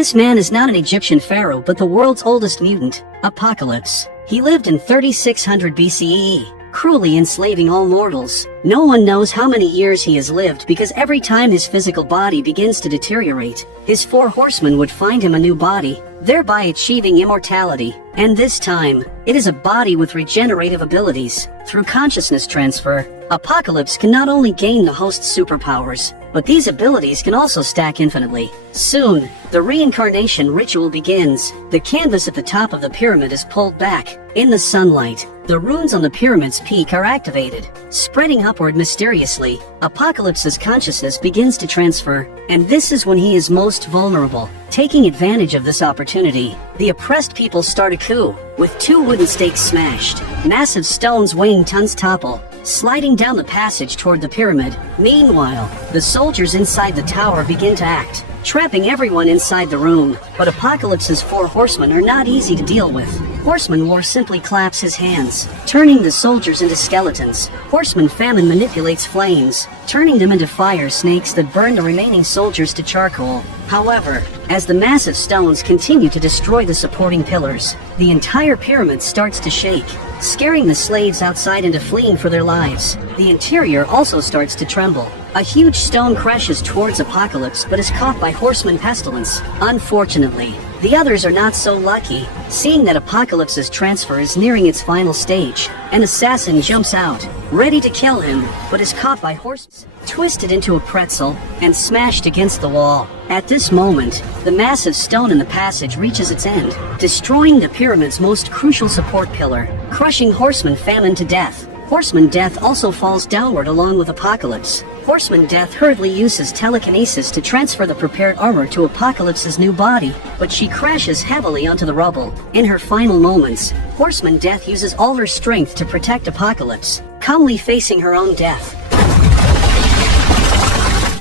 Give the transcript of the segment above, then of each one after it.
This man is not an Egyptian pharaoh but the world's oldest mutant, Apocalypse. He lived in 3600 BCE, cruelly enslaving all mortals. No one knows how many years he has lived because every time his physical body begins to deteriorate, his four horsemen would find him a new body, thereby achieving immortality. And this time, it is a body with regenerative abilities. Through consciousness transfer, Apocalypse can not only gain the host's superpowers, but these abilities can also stack infinitely. Soon, the reincarnation ritual begins. The canvas at the top of the pyramid is pulled back. In the sunlight, the runes on the pyramid's peak are activated. Spreading upward mysteriously, Apocalypse's consciousness begins to transfer, and this is when he is most vulnerable. Taking advantage of this opportunity, the oppressed people start a coup, with 2 wooden stakes smashed. Massive stones weighing tons topple, sliding down the passage toward the pyramid. Meanwhile, the soldiers inside the tower begin to act, trapping everyone inside the room. But Apocalypse's 4 horsemen are not easy to deal with. Horseman War simply claps his hands, turning the soldiers into skeletons. Horseman Famine manipulates flames, turning them into fire snakes that burn the remaining soldiers to charcoal. However, as the massive stones continue to destroy the supporting pillars, the entire pyramid starts to shake, scaring the slaves outside into fleeing for their lives. The interior also starts to tremble. A huge stone crashes towards Apocalypse but is caught by Horseman Pestilence. Unfortunately, the others are not so lucky. Seeing that Apocalypse's transfer is nearing its final stage, an assassin jumps out, ready to kill him, but is caught by horses, twisted into a pretzel, and smashed against the wall. At this moment, the massive stone in the passage reaches its end, destroying the pyramid's most crucial support pillar, crushing Horseman Famine to death. Horseman Death also falls downward along with Apocalypse. Horseman Death hurriedly uses telekinesis to transfer the prepared armor to Apocalypse's new body, but she crashes heavily onto the rubble. In her final moments, Horseman Death uses all her strength to protect Apocalypse, calmly facing her own death.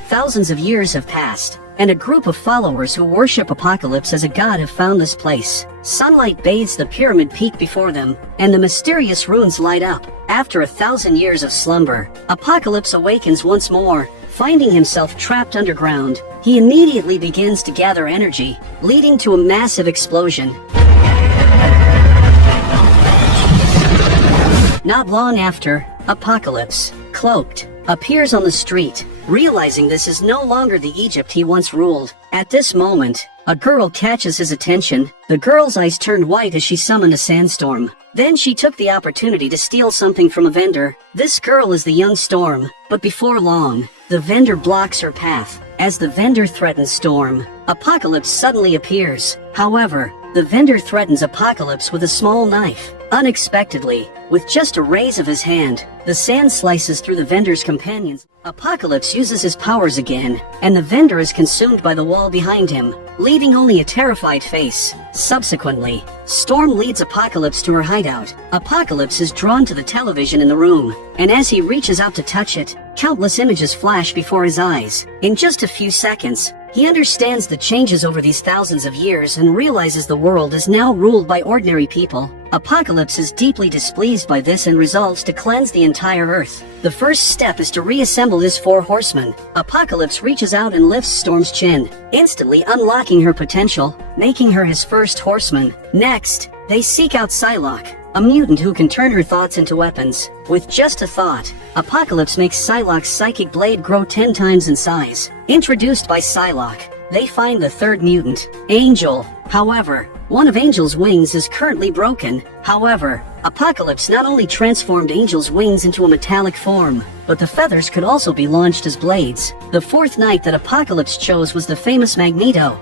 Thousands of years have passed, and a group of followers who worship Apocalypse as a god have found this place. Sunlight bathes the pyramid peak before them, and the mysterious runes light up. After 1,000 years of slumber, Apocalypse awakens once more, finding himself trapped underground. He immediately begins to gather energy, leading to a massive explosion. Not long after, Apocalypse, cloaked, appears on the street. Realizing this is no longer the Egypt he once ruled, at this moment, a girl catches his attention. The girl's eyes turned white as she summoned a sandstorm. Then she took the opportunity to steal something from a vendor. This girl is the young Storm, but before long, the vendor blocks her path. As the vendor threatens Storm, Apocalypse suddenly appears. However, the vendor threatens Apocalypse with a small knife. Unexpectedly, with just a raise of his hand, the sand slices through the vendor's companions. Apocalypse uses his powers again, and the vendor is consumed by the wall behind him, leaving only a terrified face. Subsequently, Storm leads Apocalypse to her hideout. Apocalypse is drawn to the television in the room, and as he reaches out to touch it, countless images flash before his eyes. In just a few seconds, he understands the changes over these thousands of years and realizes the world is now ruled by ordinary people. Apocalypse is deeply displeased by this and resolves to cleanse the entire earth. The first step is to reassemble his 4 horsemen. Apocalypse reaches out and lifts Storm's chin, instantly unlocking her potential, making her his first horseman. Next, they seek out Psylocke, a mutant who can turn her thoughts into weapons. With just a thought, Apocalypse makes Psylocke's psychic blade grow 10 times in size. Introduced by Psylocke, they find the 3rd mutant, Angel. However, one of Angel's wings is currently broken. However, Apocalypse not only transformed Angel's wings into a metallic form, but the feathers could also be launched as blades. The 4th knight that Apocalypse chose was the famous Magneto.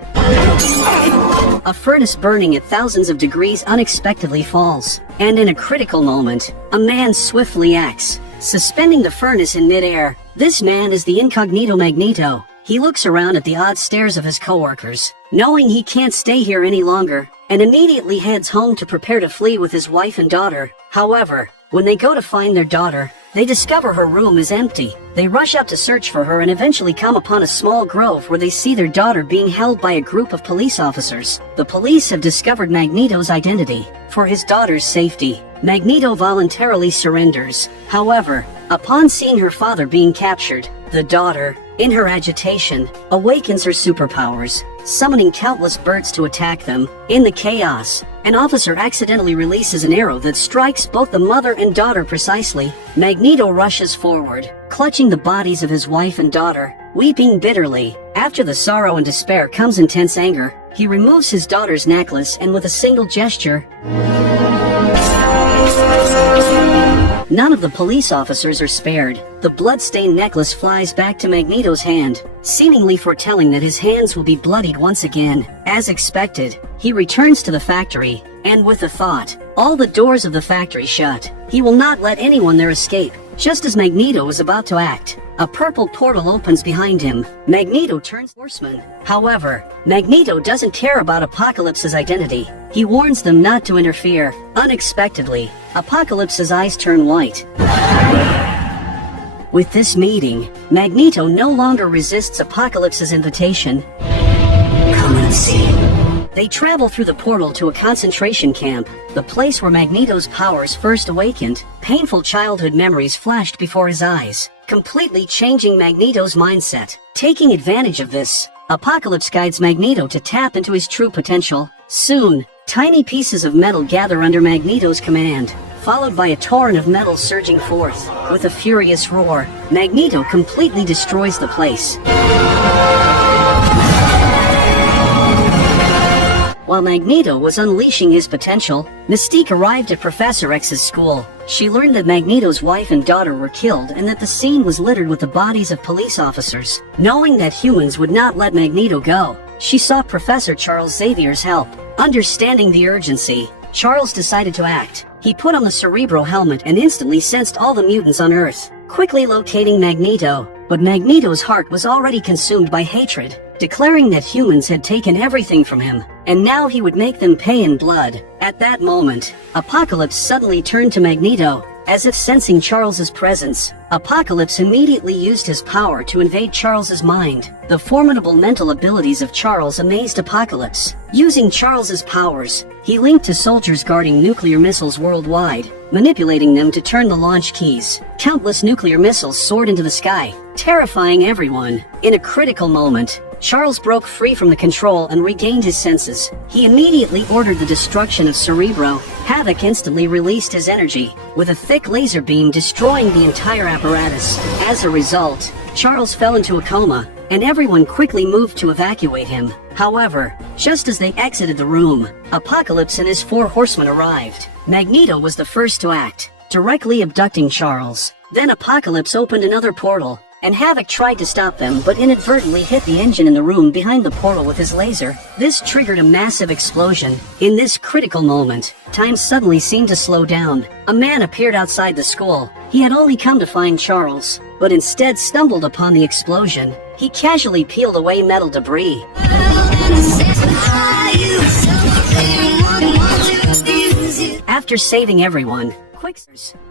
A furnace burning at thousands of degrees unexpectedly falls, and in a critical moment, a man swiftly acts, suspending the furnace in midair. This man is the incognito Magneto. He looks around at the odd stares of his coworkers, knowing he can't stay here any longer, and immediately heads home to prepare to flee with his wife and daughter. However, when they go to find their daughter, they discover her room is empty. They rush out to search for her and eventually come upon a small grove where they see their daughter being held by a group of police officers. The police have discovered Magneto's identity. For his daughter's safety, Magneto voluntarily surrenders. However, upon seeing her father being captured, the daughter, in her agitation, awakens her superpowers, summoning countless birds to attack them. In the chaos, an officer accidentally releases an arrow that strikes both the mother and daughter precisely. Magneto rushes forward, clutching the bodies of his wife and daughter, weeping bitterly. After the sorrow and despair comes intense anger. He removes his daughter's necklace and with a single gesture, none of the police officers are spared. The blood-stained necklace flies back to Magneto's hand, seemingly foretelling that his hands will be bloodied once again. As expected, he returns to the factory, and with the thought, all the doors of the factory shut. He will not let anyone there escape. Just as Magneto is about to act, a purple portal opens behind him. Magneto turns horseman. However, Magneto doesn't care about Apocalypse's identity. He warns them not to interfere. Unexpectedly, Apocalypse's eyes turn white. With this meeting, Magneto no longer resists Apocalypse's invitation. Come and see. They travel through the portal to a concentration camp, the place where Magneto's powers first awakened. Painful childhood memories flashed before his eyes, completely changing Magneto's mindset. Taking advantage of this, Apocalypse guides Magneto to tap into his true potential. Soon, tiny pieces of metal gather under Magneto's command, followed by a torrent of metal surging forth. With a furious roar, Magneto completely destroys the place. While Magneto was unleashing his potential, Mystique arrived at Professor X's school. She learned that Magneto's wife and daughter were killed and that the scene was littered with the bodies of police officers. Knowing that humans would not let Magneto go, she sought Professor Charles Xavier's help. Understanding the urgency, Charles decided to act. He put on the Cerebro helmet and instantly sensed all the mutants on Earth, quickly locating Magneto. But Magneto's heart was already consumed by hatred, declaring that humans had taken everything from him, and now he would make them pay in blood. At that moment, Apocalypse suddenly turned to Magneto, as if sensing Charles's presence. Apocalypse immediately used his power to invade Charles's mind. The formidable mental abilities of Charles amazed Apocalypse. Using Charles's powers, he linked to soldiers guarding nuclear missiles worldwide, manipulating them to turn the launch keys. Countless nuclear missiles soared into the sky, terrifying everyone. In a critical moment, Charles broke free from the control and regained his senses. He immediately ordered the destruction of Cerebro. Havoc instantly released his energy, with a thick laser beam destroying the entire apparatus. As a result, Charles fell into a coma, and everyone quickly moved to evacuate him. However, just as they exited the room, Apocalypse and his 4 horsemen arrived. Magneto was the first to act, directly abducting Charles. Then Apocalypse opened another portal, and Havoc tried to stop them but inadvertently hit the engine in the room behind the portal with his laser. This triggered a massive explosion. In this critical moment, time suddenly seemed to slow down. A man appeared outside the school. He had only come to find Charles, but instead stumbled upon the explosion. He casually peeled away metal debris. After saving everyone,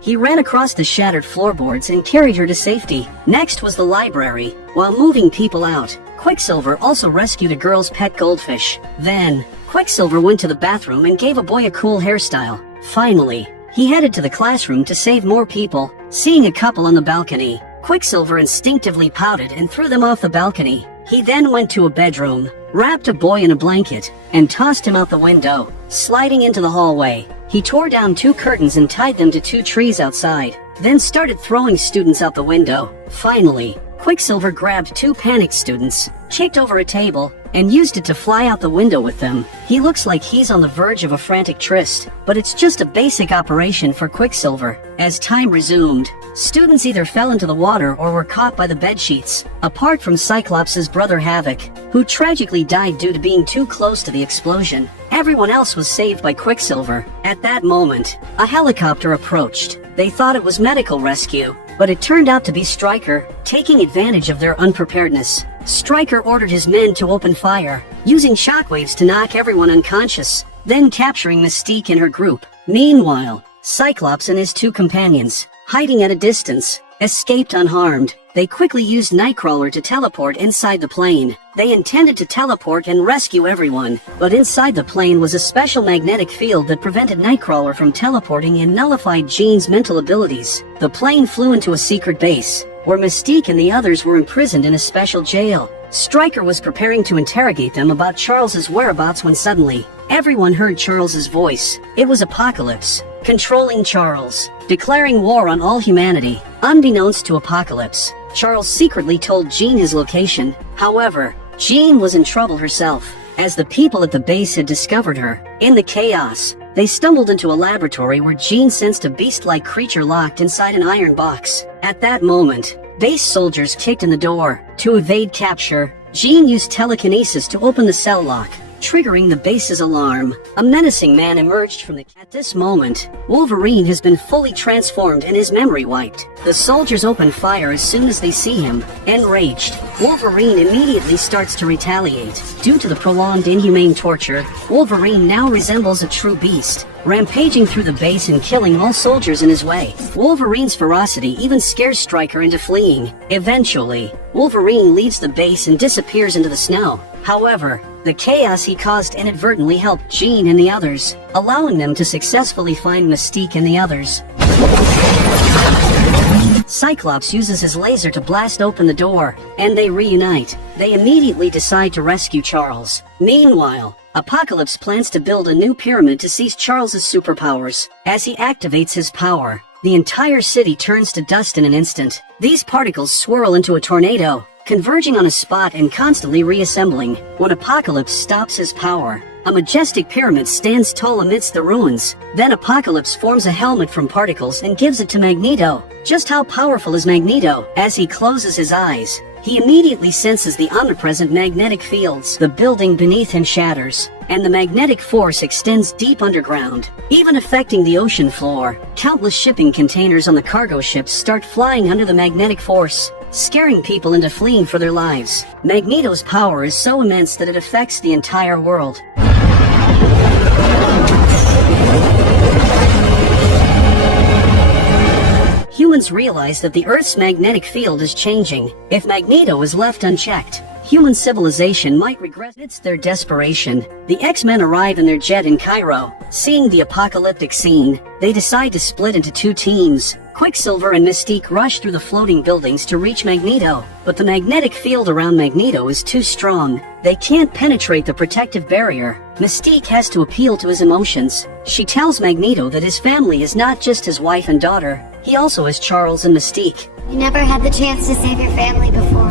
he ran across the shattered floorboards and carried her to safety. Next was the library. While moving people out, Quicksilver also rescued a girl's pet goldfish. Then, Quicksilver went to the bathroom and gave a boy a cool hairstyle. Finally, he headed to the classroom to save more people. Seeing a couple on the balcony, Quicksilver instinctively pouted and threw them off the balcony. He then went to a bedroom, wrapped a boy in a blanket, and tossed him out the window. Sliding into the hallway, he tore down 2 curtains and tied them to 2 trees outside, then started throwing students out the window. Finally, Quicksilver grabbed 2 panicked students, kicked over a table, and used it to fly out the window with them. He looks like he's on the verge of a frantic tryst, but it's just a basic operation for Quicksilver. As time resumed, students either fell into the water or were caught by the bedsheets, apart from Cyclops' brother Havoc, who tragically died due to being too close to the explosion. Everyone else was saved by Quicksilver. At that moment, a helicopter approached. They thought it was medical rescue, but it turned out to be Stryker. Taking advantage of their unpreparedness, Stryker ordered his men to open fire, using shockwaves to knock everyone unconscious, then capturing Mystique and her group. Meanwhile, Cyclops and his 2 companions, hiding at a distance, escaped unharmed. They quickly used Nightcrawler to teleport inside the plane. They intended to teleport and rescue everyone, but inside the plane was a special magnetic field that prevented Nightcrawler from teleporting and nullified Jean's mental abilities. The plane flew into a secret base, where Mystique and the others were imprisoned in a special jail. Stryker was preparing to interrogate them about Charles's whereabouts when suddenly, everyone heard Charles's voice. It was Apocalypse, controlling Charles, declaring war on all humanity. Unbeknownst to Apocalypse, Charles secretly told Jean his location. However, Jean was in trouble herself, as the people at the base had discovered her. In the chaos, they stumbled into a laboratory where Jean sensed a beast-like creature locked inside an iron box. At that moment, base soldiers kicked in the door. To evade capture, Jean used telekinesis to open the cell lock, triggering the base's alarm. A menacing man emerged from the... At this moment, Wolverine has been fully transformed and his memory wiped. The soldiers open fire as soon as they see him. Enraged, Wolverine immediately starts to retaliate. Due to the prolonged inhumane torture, Wolverine now resembles a true beast, rampaging through the base and killing all soldiers in his way. Wolverine's ferocity even scares Stryker into fleeing. Eventually, Wolverine leaves the base and disappears into the snow. However, the chaos he caused inadvertently helped Jean and the others, allowing them to successfully find Mystique and the others. Cyclops uses his laser to blast open the door, and they reunite. They immediately decide to rescue Charles. Meanwhile, Apocalypse plans to build a new pyramid to seize Charles's superpowers. As he activates his power, the entire city turns to dust in an instant. These particles swirl into a tornado, converging on a spot and constantly reassembling. When Apocalypse stops his power, a majestic pyramid stands tall amidst the ruins. Then Apocalypse forms a helmet from particles and gives it to Magneto. Just how powerful is Magneto? As he closes his eyes, he immediately senses the omnipresent magnetic fields. The building beneath him shatters, and the magnetic force extends deep underground, even affecting the ocean floor. Countless shipping containers on the cargo ships start flying under the magnetic force, scaring people into fleeing for their lives. Magneto's power is so immense that it affects the entire world. Humans realize that the Earth's magnetic field is changing. If Magneto is left unchecked, human civilization might regress. Amidst their desperation, the X-Men arrive in their jet in Cairo. Seeing the apocalyptic scene, they decide to split into two teams. Quicksilver and Mystique rush through the floating buildings to reach Magneto, but the magnetic field around Magneto is too strong. They can't penetrate the protective barrier. Mystique has to appeal to his emotions. She tells Magneto that his family is not just his wife and daughter, he also has Charles and Mystique. You never had the chance to save your family before,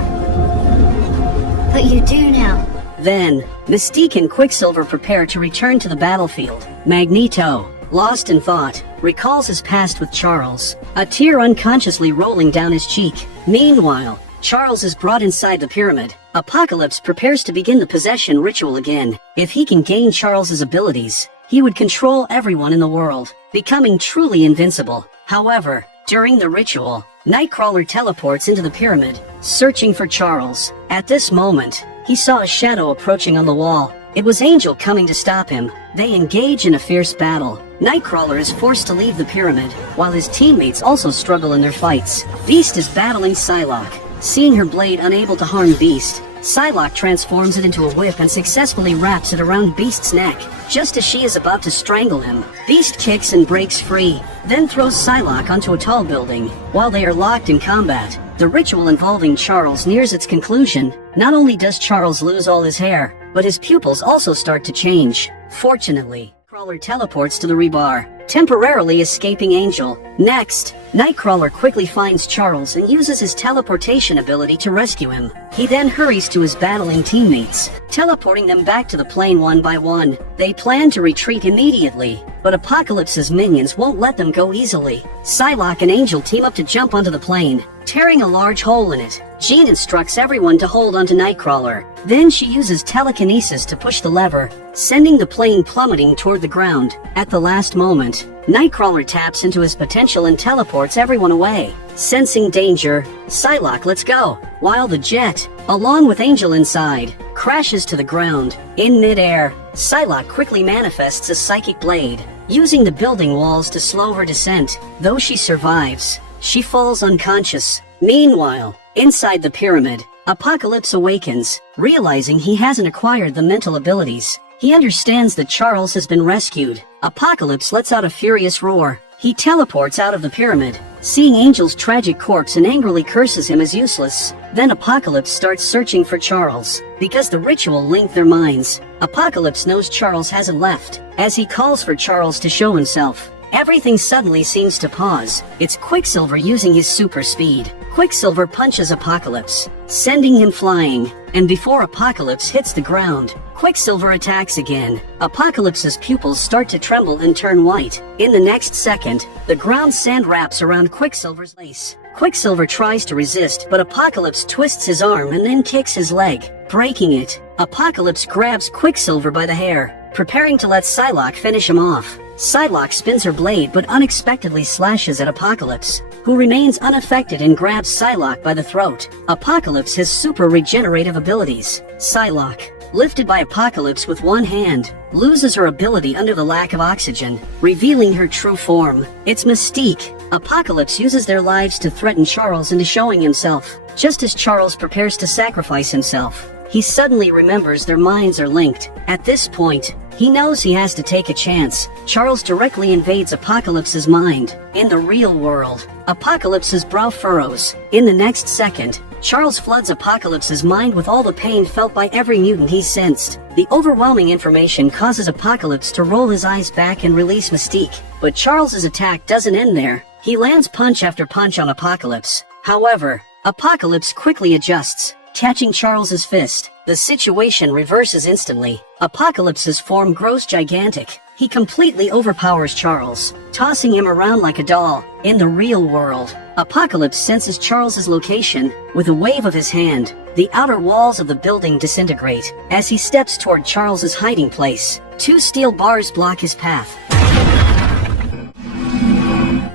but you do now. Then, Mystique and Quicksilver prepare to return to the battlefield. Magneto, lost in thought, recalls his past with Charles, a tear unconsciously rolling down his cheek. Meanwhile, Charles is brought inside the pyramid. Apocalypse prepares to begin the possession ritual again. If he can gain Charles's abilities, he would control everyone in the world, becoming truly invincible. However, during the ritual, Nightcrawler teleports into the pyramid, searching for Charles. At this moment, he saw a shadow approaching on the wall. It was Angel coming to stop him. They engage in a fierce battle. Nightcrawler is forced to leave the pyramid, while his teammates also struggle in their fights. Beast is battling Psylocke. Seeing her blade unable to harm Beast, Psylocke transforms it into a whip and successfully wraps it around Beast's neck. Just as she is about to strangle him, Beast kicks and breaks free, then throws Psylocke onto a tall building. While they are locked in combat, the ritual involving Charles nears its conclusion. Not only does Charles lose all his hair, but his pupils also start to change. Fortunately, Nightcrawler teleports to the rebar, temporarily escaping Angel. Next, Nightcrawler quickly finds Charles and uses his teleportation ability to rescue him. He then hurries to his battling teammates, teleporting them back to the plane one by one. They plan to retreat immediately, but Apocalypse's minions won't let them go easily. Psylocke and Angel team up to jump onto the plane, tearing a large hole in it. Jean instructs everyone to hold onto Nightcrawler. Then she uses telekinesis to push the lever, sending the plane plummeting toward the ground. At the last moment, Nightcrawler taps into his potential and teleports everyone away. Sensing danger, Psylocke lets go, while the jet, along with Angel inside, crashes to the ground. In midair, Psylocke quickly manifests a psychic blade, using the building walls to slow her descent. Though she survives, she falls unconscious. Meanwhile, inside the pyramid, Apocalypse awakens, realizing he hasn't acquired the mental abilities. He understands that Charles has been rescued. Apocalypse lets out a furious roar. He teleports out of the pyramid, seeing Angel's tragic corpse and angrily curses him as useless. Then Apocalypse starts searching for Charles. Because the ritual linked their minds, Apocalypse knows Charles hasn't left. As he calls for Charles to show himself, everything suddenly seems to pause. It's Quicksilver using his super speed. Quicksilver punches Apocalypse, sending him flying, and before Apocalypse hits the ground, Quicksilver attacks again. Apocalypse's pupils start to tremble and turn white. In the next second, the ground sand wraps around Quicksilver's lace. Quicksilver tries to resist, but Apocalypse twists his arm and then kicks his leg, breaking it. Apocalypse grabs Quicksilver by the hair, preparing to let Psylocke finish him off. Psylocke spins her blade but unexpectedly slashes at Apocalypse, who remains unaffected and grabs Psylocke by the throat. Apocalypse has super regenerative abilities. Psylocke, lifted by Apocalypse with one hand, loses her ability under the lack of oxygen, revealing her true form. It's Mystique. Apocalypse uses their lives to threaten Charles into showing himself. Just as Charles prepares to sacrifice himself, he suddenly remembers their minds are linked. At this point, he knows he has to take a chance. Charles directly invades Apocalypse's mind. In the real world, Apocalypse's brow furrows. In the next second, Charles floods Apocalypse's mind with all the pain felt by every mutant he's sensed. The overwhelming information causes Apocalypse to roll his eyes back and release Mystique. But Charles's attack doesn't end there. He lands punch after punch on Apocalypse. However, Apocalypse quickly adjusts, catching Charles's fist. The situation reverses instantly. Apocalypse's form grows gigantic. He completely overpowers Charles, tossing him around like a doll. In the real world, Apocalypse senses Charles's location. With a wave of his hand, the outer walls of the building disintegrate. As he steps toward Charles's hiding place, two steel bars block his path.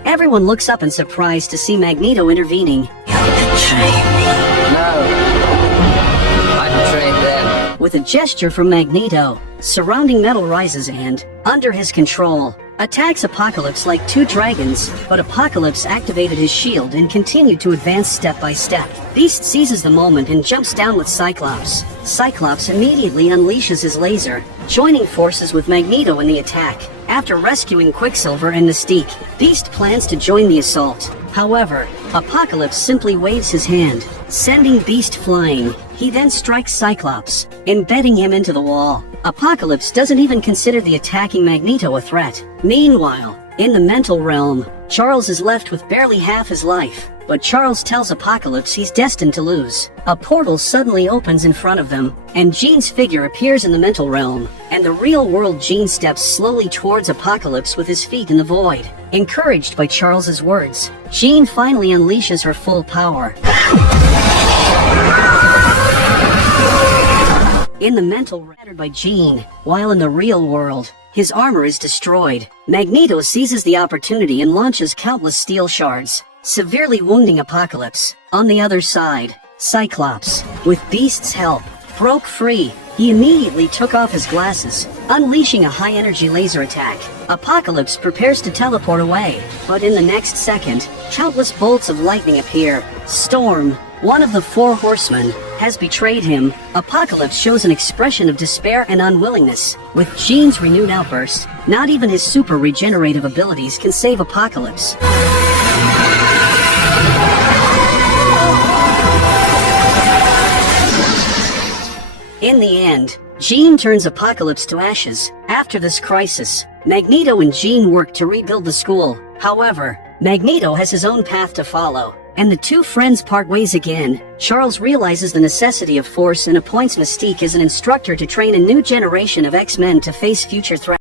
Everyone looks up in surprise to see Magneto intervening. You betrayed me. No. I betrayed them. With a gesture from Magneto, surrounding metal rises and, under his control, attacks Apocalypse like two dragons, but Apocalypse activated his shield and continued to advance step by step. Beast seizes the moment and jumps down with Cyclops. Cyclops immediately unleashes his laser, joining forces with Magneto in the attack. After rescuing Quicksilver and Mystique, Beast plans to join the assault. However, Apocalypse simply waves his hand, sending Beast flying. He then strikes Cyclops, embedding him into the wall. Apocalypse doesn't even consider the attacking Magneto a threat. Meanwhile, in the mental realm, Charles is left with barely half his life, but Charles tells Apocalypse he's destined to lose. A portal suddenly opens in front of them, and Jean's figure appears in the mental realm, and the real-world Jean steps slowly towards Apocalypse with his feet in the void. Encouraged by Charles's words, Jean finally unleashes her full power. In the mental realm by Jean, while in the real world, his armor is destroyed. Magneto seizes the opportunity and launches countless steel shards, severely wounding Apocalypse. On the other side, Cyclops, with Beast's help, broke free. He immediately took off his glasses, unleashing a high-energy laser attack. Apocalypse prepares to teleport away, but in the next second, countless bolts of lightning appear. Storm, one of the four horsemen, has betrayed him. Apocalypse shows an expression of despair and unwillingness. With Jean's renewed outburst, not even his super regenerative abilities can save Apocalypse. In the end, Jean turns Apocalypse to ashes. After this crisis, Magneto and Jean work to rebuild the school. However, Magneto has his own path to follow, and the two friends part ways again. Charles realizes the necessity of force and appoints Mystique as an instructor to train a new generation of X-Men to face future threats.